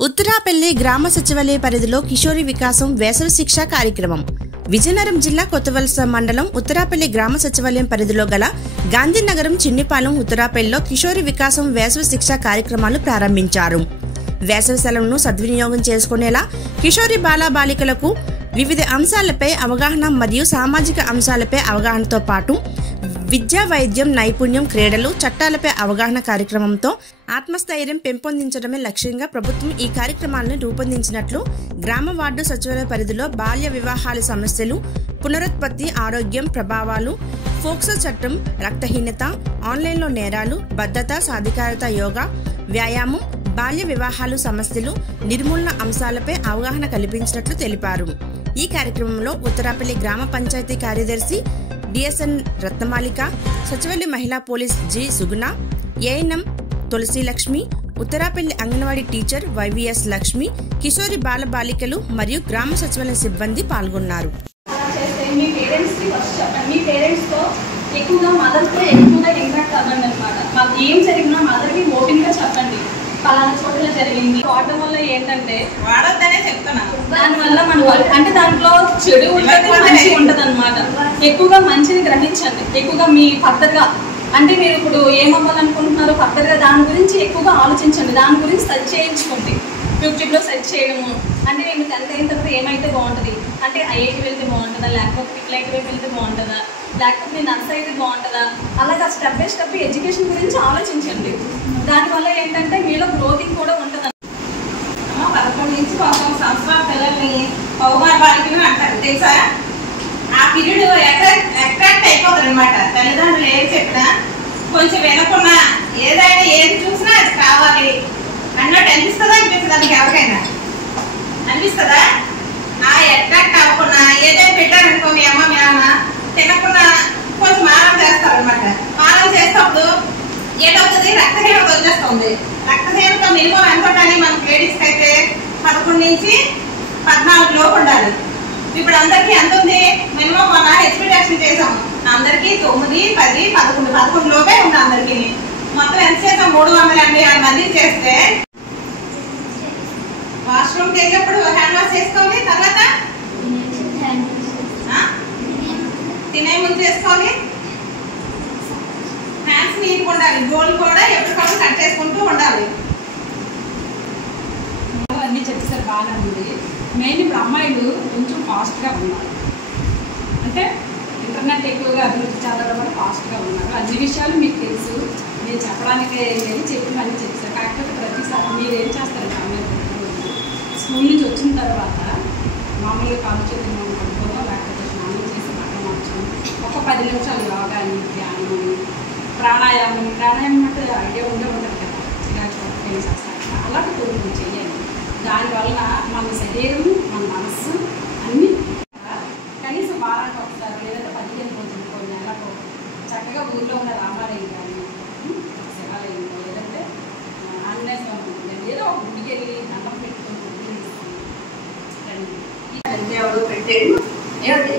ఉత్తరాపల్లి గ్రామ సచివాలయ పరిధిలో కిషోరి వికాసం వేసవి శిక్ష కార్యక్రమం విజయనగరం జిల్లా కొత్తవలస మండలం ఉత్తరాపల్లి గ్రామ సచివాలయం పరిధిలో గల గాంధీనగరం చిన్నిపాలెం ఉత్తరాపల్లిలో కిషోరి వికాసం వేసవి శిక్ష కార్యక్రమాలు ప్రారంభించారు. వేసవి సెలవులను సద్వినియోగం చేసుకునేలా కిషోరి బాలబాలికలకు వివిధ అంశాలపై అవగాహన మరియు సామాజిక అంశాలపై అవగాహనతో పాటు విద్యా, వైద్యం, నైపుణ్యం, క్రీడలు, చట్టాలపై అవగాహన కార్యక్రమంతో ఆత్మస్థైర్యం పెంపొందించడమే లక్ష్యంగా ప్రభుత్వం ఈ కార్యక్రమాలను రూపొందించినట్లు గ్రామ వార్డు సచివాలయ పరిధిలో బాల్య వివాహాల సమస్యలు, పునరుత్పత్తి, ఆరోగ్యం ప్రభావాలు, ఫోక్సో చట్టం, రక్తహీనత, ఆన్లైన్లో నేరాలు, భద్రత, సాధికారత, యోగా, వ్యాయామం, బాల్య వివాహాలు సమస్యలు నిర్మూలన అంశాలపై అవగాహన కల్పించినట్లు తెలిపారు. ఈ కార్యక్రమంలో ఉత్తరాపల్లి గ్రామ పంచాయతీ కార్యదర్శి డిఎస్ఎన్ రత్నమాలిక, సచివాలయ మహిళా పోలీస్ జి సుగుణ, ఏఎన్ఎం తులసి లక్ష్మి, ఉత్తరాపల్లి అంగన్వాడీ టీచర్ వైవిఎస్ లక్ష్మి, కిషోరి బాలబాలికలు మరియు గ్రామ సచివాలయ సిబ్బంది పాల్గొన్నారు. ఏం జరిగినా మదర్కి ఓపెన్ గా చెప్పండి. పలానా చోట్ల జరిగింది వాడడం వల్ల ఏంటంటే వాడొద్దనే చెప్తున్నాను. దానివల్ల మన అంటే దాంట్లో చెడు ఉంటుంది, మంచి ఉంటుంది అనమాట. ఎక్కువగా మంచిని గ్రహించండి. ఎక్కువగా మీ పద్ధతిగా అంటే మీరు ఇప్పుడు ఏమవ్వాలనుకుంటున్నారో పద్ధతిగా దాని గురించి ఎక్కువగా ఆలోచించండి. దాని గురించి సెర్చ్ చేయించుకోండి. యూట్యూబ్లో సెర్చ్ చేయడము అంటే మేము 10th అయిన తర్వాత ఏమైతే బాగుంటుంది అంటే ఐఐటి వెళ్తే బాగుంటుందా, లేకపోతే పిట్లైట్ వైపు వెళ్తే బాగుంటుందా, లేకపోతే నేను నర్స్ అయితే బాగుంటుందా, అలాగా స్టెప్ బై స్టెప్ ఎడ్యుకేషన్ గురించి ఆలోచించండి. దానివల్ల ఏంటంటే మీలో గ్రోతింగ్ కూడా ఉంటుంది. 11 నుంచి 11 సంవత్సరాల పిల్లల్ని పౌమార బాలికలు అంటారు తెలుసా. ఆ పీరియడ్ అట్రాక్ట్ అయిపోతారు అనమాట. తల్లిదండ్రులు ఏం చెప్పినా కొంచెం వినకున్నా ఏదైనా ఏది చూసినా అది కావాలి అన్నట్టు అనిపిస్తుందా అనిపిస్తుంది ఎవరికైనా అనిపిస్తుందా? ఆ అట్రాక్ట్ అవ్వకుండా ఏదైనా పెట్టారనుకో మీ అమ్మ మీ నాన్న తినకుండా కొంచెం మారం చేస్తారు అనమాట. మారం చేసేటప్పుడు ఏటవుతుంది, రక్తహీనత వచ్చేస్తుంది. రక్తహీనత మినిమం అనుకోవటాన్ని మనకు లేడీస్కి అయితే 11 నుంచి 14 లోపు ఉండాలి. ఇప్పుడు అందరికీ ఎంత ఉంది? మినిమం మన ఎక్స్పెక్టేషన్ చేసాం. అందరికీ 9, 10, 11 లోపే ఉంది అందరికీ. మొత్తం ఎంత చేసాం? 386 మంది చేస్తే వాష్రూమ్కి వెళ్ళినప్పుడు హ్యాండ్ వాష్ చేసుకోవాలి. తర్వాత తినే ముందు చేసుకోవాలి. హ్యాండ్స్ నీట్గా ఉండాలి. గోల్ కూడా ఎప్పటికప్పుడు కట్ చేసుకుంటూ ఉండాలి. అన్నీ చెప్పేసారు, బాగానే ఉంది. మెయిన్ ఇప్పుడు అమ్మాయిలు కొంచెం ఫాస్ట్గా ఉన్నారు. అంటే ఇంటర్నెట్ ఎక్కువగా అభివృద్ధి చెందడం వల్ల ఫాస్ట్గా ఉన్నారు. అన్ని విషయాలు మీకు తెలుసు. మీరు చెప్పడానికి వెళ్ళి చెప్పినవన్నీ చెప్పారు. కాకపోతే ప్రతిసారి మీరు ఏం చేస్తారంటే అమ్మాయిలు స్కూల్ నుంచి వచ్చిన తర్వాత మామూలుగా కాలు చేతులు పడుకోవడం, లేకపోతే స్నానం చేసి బట్టలు మార్చడం, ఒక 10 నిమిషాలు యోగా అని, ధ్యానం అని, ప్రాణాయామం అంటే ఐడియా ఉంటుంది కదా, లేకపోతే చేస్తారు. అలాంటి కొన్ని చేయాలి. దానివల్ల మన శరీరం, మన మనస్సు అన్నీ కనీసం వారానికి ఒకసారి లేదంటే 15 రోజులు కొన్ని నెలకు చక్కగా ఊళ్ళో ఉన్న రామాలయం కానీ శివాలయం లేదంటే ఆంజనేయ ఏదో ఒక గుడికి వెళ్ళి అన్నం పెట్టుకొని ఎవరు పెట్టేది ఏమిటి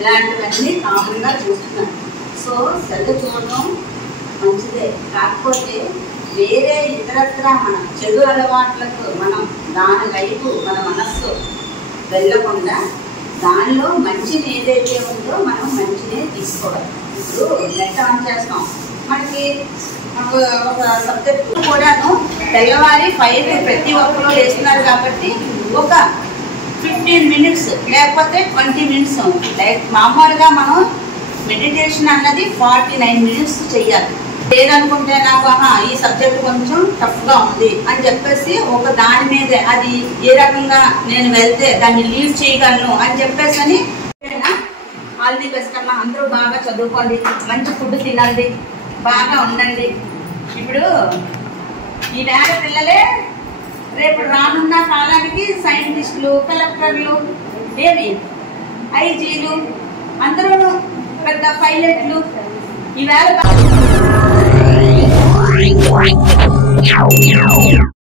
ఇలాంటివన్నీ కామన్గా చూస్తున్నాను. సో సెల్ చూడడం మంచిదే. కాకపోతే వేరే ఇతరత్ర మన చెడు అలవాట్లకు మనం దాని వైపు మన మనస్సు వెళ్ళకుండా దానిలో మంచిని ఏదైతే ఉందో మనం మంచినే తీసుకోవాలి. ఇప్పుడు నెట్ ఆన్ చేస్తాం, మనకి ఒక సబ్జెక్ట్ కూడాను తెల్లవారి 5 ప్రతి ఒక్కరు వేస్తున్నారు కాబట్టి ఒక 15 మినిట్స్ లేకపోతే 20 మినిట్స్ లైక్ మామూలుగా మనం మెడిటేషన్ అన్నది 49 మినిట్స్ చెయ్యాలి. లేదనుకుంటే నాకు ఈ సబ్జెక్ట్ కొంచెం టఫ్గా ఉంది అని చెప్పేసి ఒక దాని మీద అది ఏ రకంగా నేను వెళ్తే దాన్ని లీవ్ చేయగలను అని చెప్పేసి అని ఆల్ ది బెస్ట్ అమ్మా. అందరూ బాగా చదువుకోండి, మంచి ఫుడ్ తినండి, బాగా ఉండండి. ఇప్పుడు ఈ వేళ పిల్లలే రేపు రానున్న కాలానికి సైంటిస్టులు, కలెక్టర్లు, ఏమి ఐజీలు అందరూ పెద్ద పైలట్లు ఈవేళ